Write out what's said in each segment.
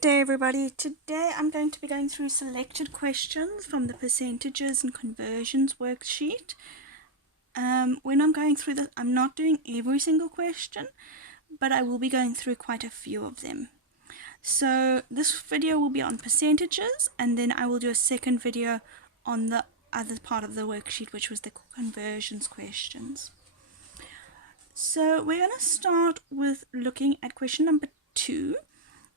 Good day everybody. Today I'm going to be going through selected questions from the percentages and conversions worksheet. When I'm going through this, I'm not doing every single question, but I will be going through quite a few of them. So this video will be on percentages, and then I will do a second video on the other part of the worksheet, which was the conversions questions. So we're going to start with looking at question number 2.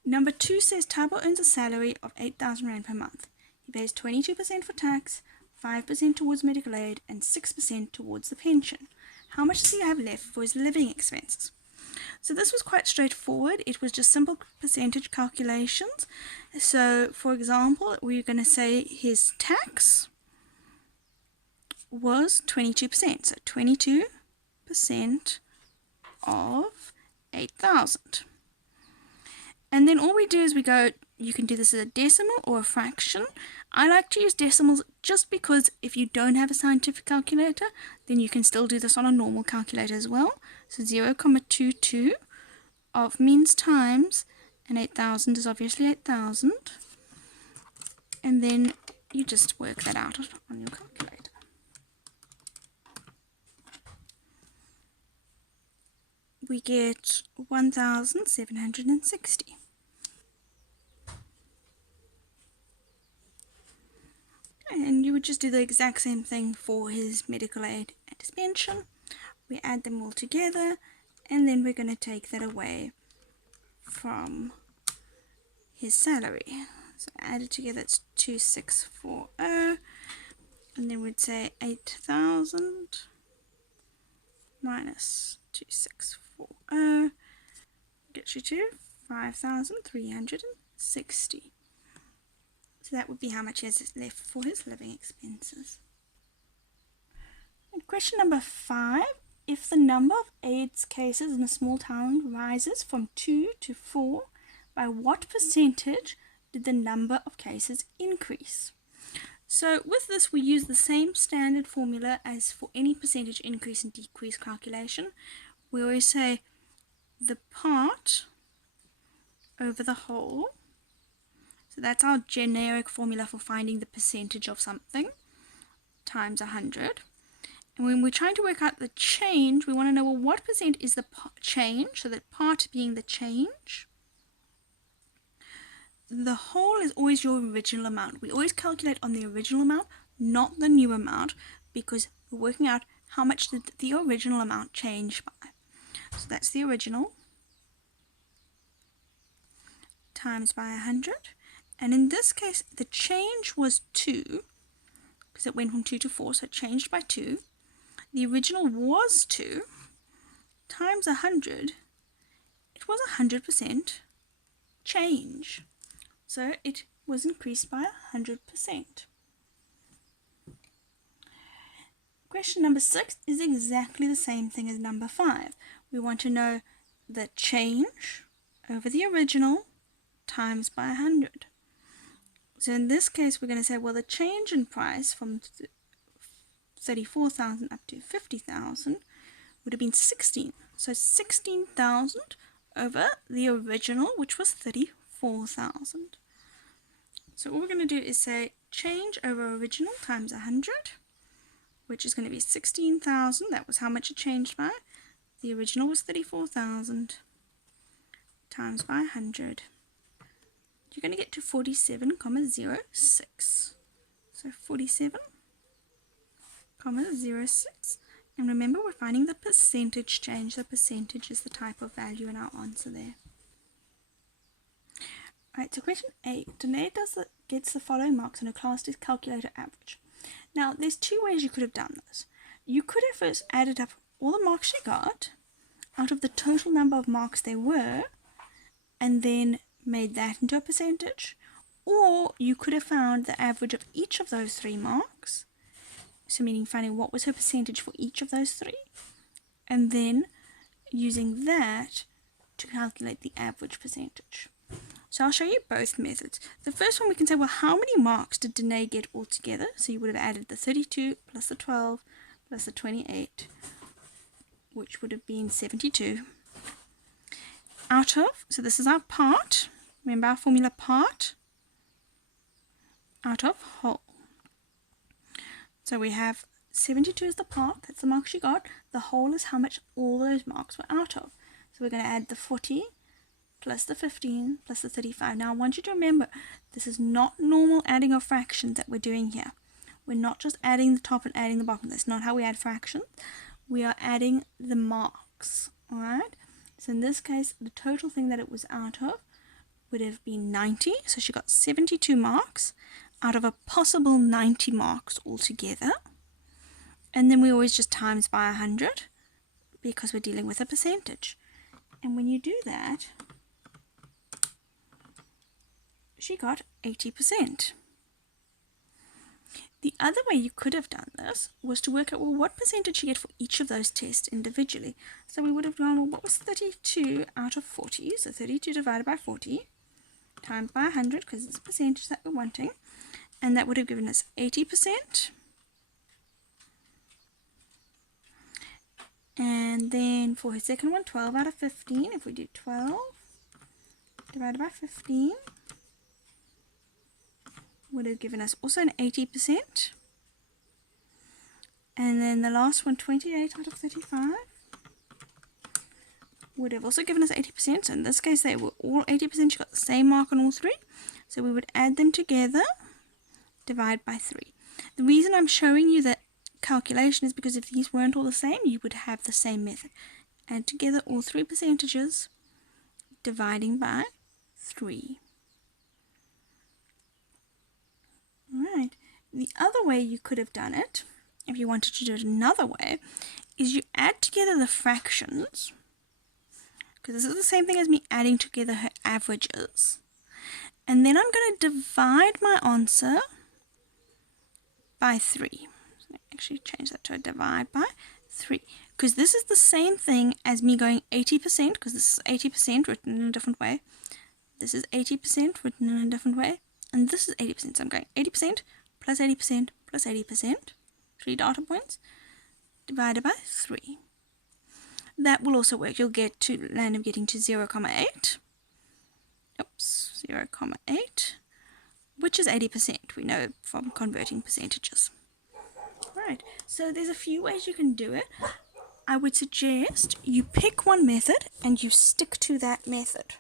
Number 2 says Tabo earns a salary of 8,000 Rand per month. He pays 22% for tax, 5% towards medical aid, and 6% towards the pension. How much does he have left for his living expenses? So this was quite straightforward. It was just simple percentage calculations. So for example, we're going to say his tax was 22%. So 22% of 8,000. And then all we do is we go, you can do this as a decimal or a fraction. I like to use decimals just because if you don't have a scientific calculator, then you can still do this on a normal calculator as well. So 0.22 of means times, and 8,000 is obviously 8,000. And then you just work that out on your calculator. We get 1,760. And you would just do the exact same thing for his medical aid and his pension. We add them all together, and then we're going to take that away from his salary. So added together, it's 2,640, and then we'd say 8,000 minus 2,640 gets you to 5,360. So that would be how much he has left for his living expenses. And question number 5. If the number of AIDS cases in a small town rises from 2 to 4, by what percentage did the number of cases increase? So with this, we use the same standard formula as for any percentage increase and decrease calculation. We always say the part over the whole. So that's our generic formula for finding the percentage of something, times 100. And when we're trying to work out the change, we want to know, well, what percent is the change? So that part being the change. The whole is always your original amount. We always calculate on the original amount, not the new amount, because we're working out how much did the original amount change by. So that's the original times by 100. And in this case, the change was 2, because it went from 2 to 4, so it changed by 2. The original was 2, times 100, it was 100% change. So it was increased by 100%. Question number 6 is exactly the same thing as number 5. We want to know the change over the original times by 100. So in this case, we're going to say, well, the change in price from 34,000 up to 50,000 would have been 16. So 16,000 over the original, which was 34,000. So all we're going to do is say change over original times 100, which is going to be 16,000. That was how much it changed by. The original was 34,000 times by 100. You're going to get to 47,06. So 47,06. And remember, we're finding the percentage change. The percentage is the type of value in our answer there. Alright, so question 8. Danae gets the following marks on a class test calculator average. Now, there's two ways you could have done this. You could have first added up all the marks she got out of the total number of marks there were, and then made that into a percentage, or you could have found the average of each of those 3 marks, so meaning finding what was her percentage for each of those 3, and then using that to calculate the average percentage. So I'll show you both methods. The first one, we can say, well, how many marks did Danae get altogether? So you would have added the 32 plus the 12 plus the 28, which would have been 72. Out of, so this is our part, Remember our formula: part out of whole. So we have 72 is the part, that's the mark she got. The whole is how much all those marks were out of. So we're going to add the 40 plus the 15 plus the 35. Now I want you to remember, this is not normal adding of fractions that we're doing here. We're not just adding the top and adding the bottom. That's not how we add fractions. We are adding the marks. Alright? So in this case, the total thing that it was out of would have been 90. So she got 72 marks out of a possible 90 marks altogether. And then we always just times by 100 because we're dealing with a percentage. And when you do that, she got 80%. The other way you could have done this was to work out, well, what percentage you get for each of those tests individually. So we would have gone, well, what was 32 out of 40? So 32 divided by 40 times by 100, because it's a percentage that we're wanting. And that would have given us 80%. And then for her second one, 12 out of 15. If we do 12 divided by 15, would have given us also an 80%. And then the last one, 28 out of 35, would have also given us 80%. So in this case, they were all 80%. She got the same mark on all three. So we would add them together, divide by 3. The reason I'm showing you that calculation is because if these weren't all the same, you would have the same method. Add together all three percentages, dividing by 3. Alright, the other way you could have done it, if you wanted to do it another way, is you add together the fractions, because this is the same thing as me adding together her averages. And then I'm going to divide my answer by 3. So actually change that to a divide by 3, because this is the same thing as me going 80%, because this is 80% written in a different way. This is 80% written in a different way. And this is 80%, so I'm going 80% plus 80% plus 80%, 3 data points, divided by 3. That will also work. You'll get to land up getting to 0,8. Oops, 0,8, which is 80%. We know from converting percentages. Right, so there's a few ways you can do it. I would suggest you pick one method and you stick to that method.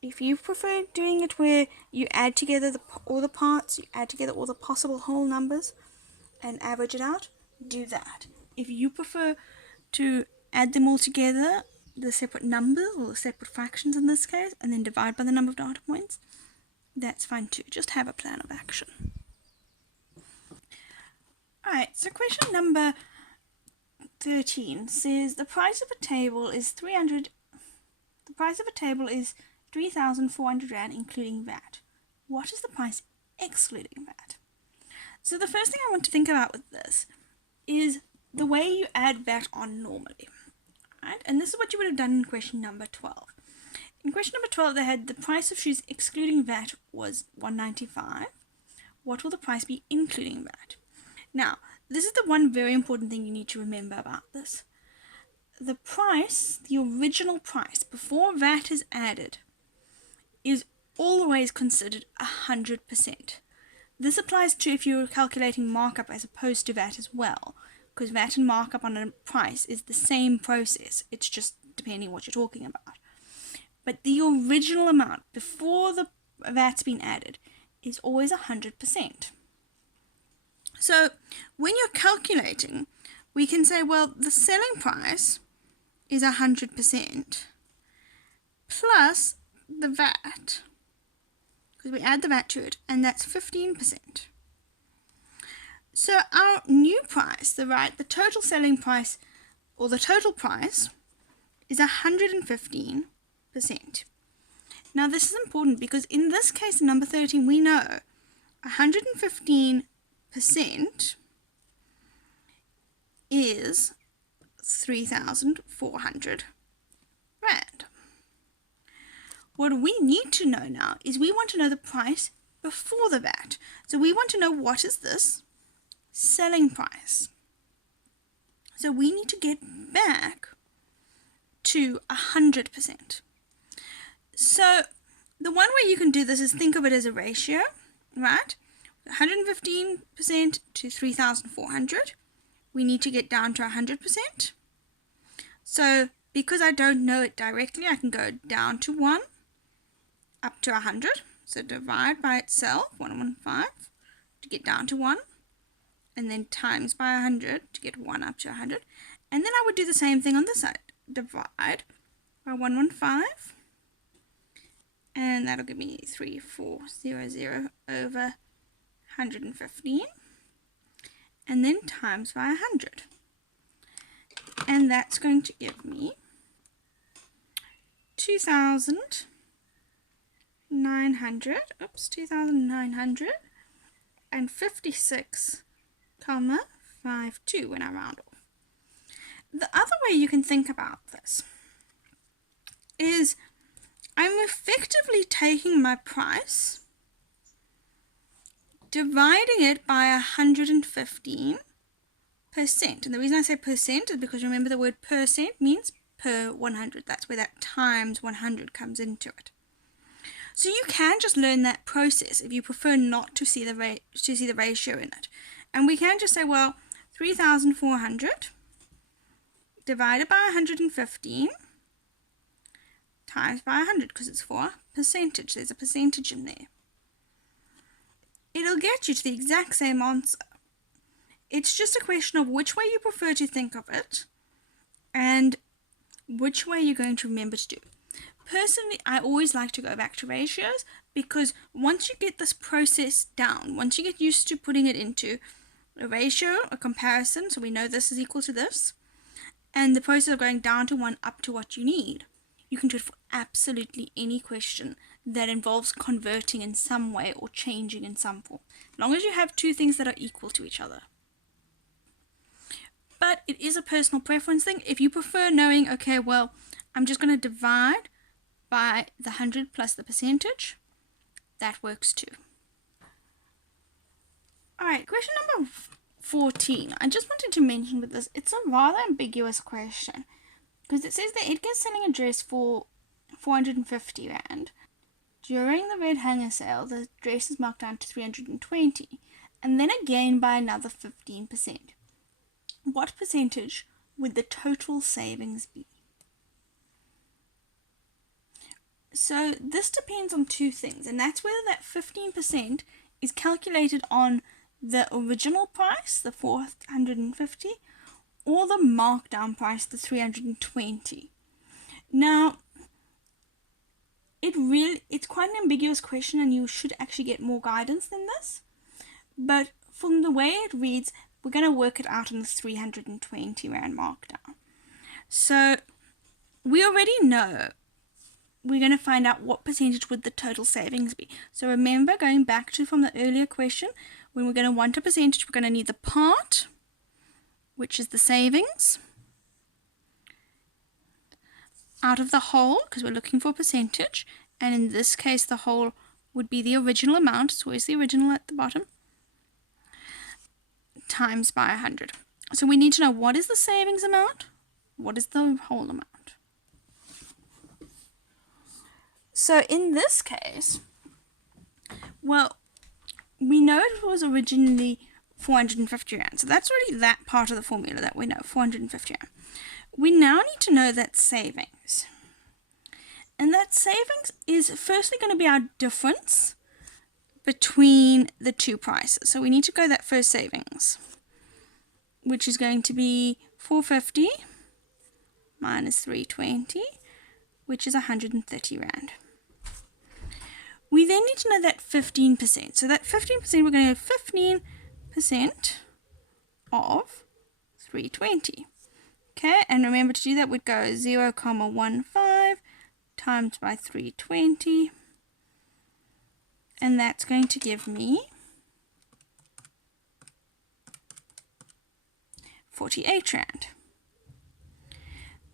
If you prefer doing it where you add together all the parts, you add together all the possible whole numbers and average it out, do that. If you prefer to add them all together, the separate numbers or the separate fractions in this case, and then divide by the number of data points, that's fine too. Just have a plan of action. Alright, so question number 13 says the price of a table is 3,400 Rand including VAT. What is the price excluding VAT? So the first thing I want to think about with this is the way you add VAT on normally. Right? And this is what you would have done in question number 12. In question number 12, they had the price of shoes excluding VAT was 195. What will the price be including VAT? Now, this is the one very important thing you need to remember about this. The price, the original price, before VAT is added, is always considered 100%. This applies to if you're calculating markup as opposed to VAT as well, because VAT and markup on a price is the same process. It's just depending what you're talking about. But the original amount before the VAT's been added is always 100%. So when you're calculating, we can say, well, the selling price is 100% plus the VAT, because we add the VAT to it, and that's 15%. So our new price, the total selling price, or the total price, is 115%. Now this is important because in this case, number 13, we know 115% is 3,400 Rand. What we need to know now is we want to know the price before the VAT. So we want to know, what is this selling price? So we need to get back to 100%. So The one way you can do this is think of it as a ratio, right? 115% to 3,400. We need to get down to 100%. So because I don't know it directly, I can go down to 1, up to 100. So divide by itself, 115, to get down to 1. And then times by 100 to get 1 up to 100. And then I would do the same thing on this side. Divide by 115. And that'll give me 3400 over 115. And then times by 100. And that's going to give me 2,956.52 when I round off. The other way you can think about this is I'm effectively taking my price, dividing it by 115%. And the reason I say percent is because remember the word percent means per 100. That's where that times 100 comes into it. So you can just learn that process if you prefer not to see the ratio in it. And we can just say, well, 3,400 divided by 115 times by 100, because it's for percentage. There's a percentage in there. It'll get you to the exact same answer. It's just a question of which way you prefer to think of it and which way you're going to remember to do. Personally, I always like to go back to ratios because once you get this process down, once you get used to putting it into a ratio, a comparison, so we know this is equal to this, and the process of going down to 1 up to what you need, you can do it for absolutely any question that involves converting in some way or changing in some form, as long as you have two things that are equal to each other. But it is a personal preference thing. If you prefer knowing, okay, well, I'm just going to divide by the 100 plus the percentage, that works too. Alright, question number 14. I just wanted to mention with this, it's a rather ambiguous question because it says that Edgar's selling a dress for 450 Rand. During the red hanger sale, the dress is marked down to 320 and then again by another 15%. What percentage would the total savings be? So this depends on two things, and that's whether that 15% is calculated on the original price, the 450, or the markdown price, the 320. Now, it's quite an ambiguous question, and you should actually get more guidance than this. But from the way it reads, we're going to work it out on the 320 Rand markdown. So we already know we're going to find out what percentage would the total savings be. So remember, going back to from the earlier question, when we're going to want a percentage, we're going to need the part, which is the savings, out of the whole, because we're looking for a percentage, and in this case the whole would be the original amount, so where's the original at the bottom, times by 100. So we need to know what is the savings amount, what is the whole amount. So in this case, well, we know it was originally 450 Rand. So that's already that part of the formula that we know, 450 Rand. We now need to know that savings. And that savings is firstly going to be our difference between the two prices. So we need to go that first savings, which is going to be 450 minus 320, which is 130 Rand. We then need to know that 15%. So that 15%, we're going to have 15% of 320. Okay, and remember to do that, we'd go 0.15 times by 320. And that's going to give me 48 Rand.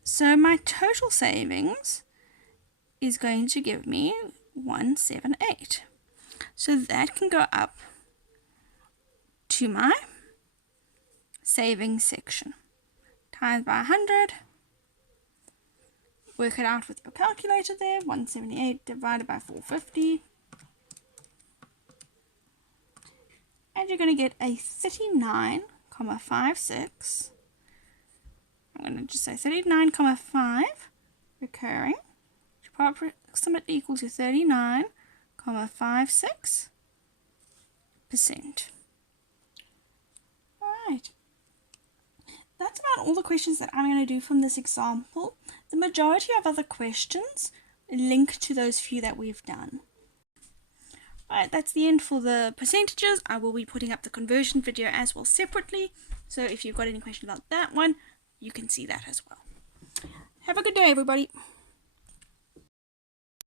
So my total savings is going to give me 178. So that can go up to my savings section. Times by 100 Work it out with your calculator there. 178 divided by 450. And you're going to get a 39,56. I'm going to just say 39,5 recurring, which approximately equals to 39,56%. Alright. That's about all the questions that I'm going to do from this example. The majority of other questions link to those few that we've done. Alright, that's the end for the percentages. I will be putting up the conversion video as well separately. So if you've got any questions about that one, you can see that as well. Have a good day, everybody.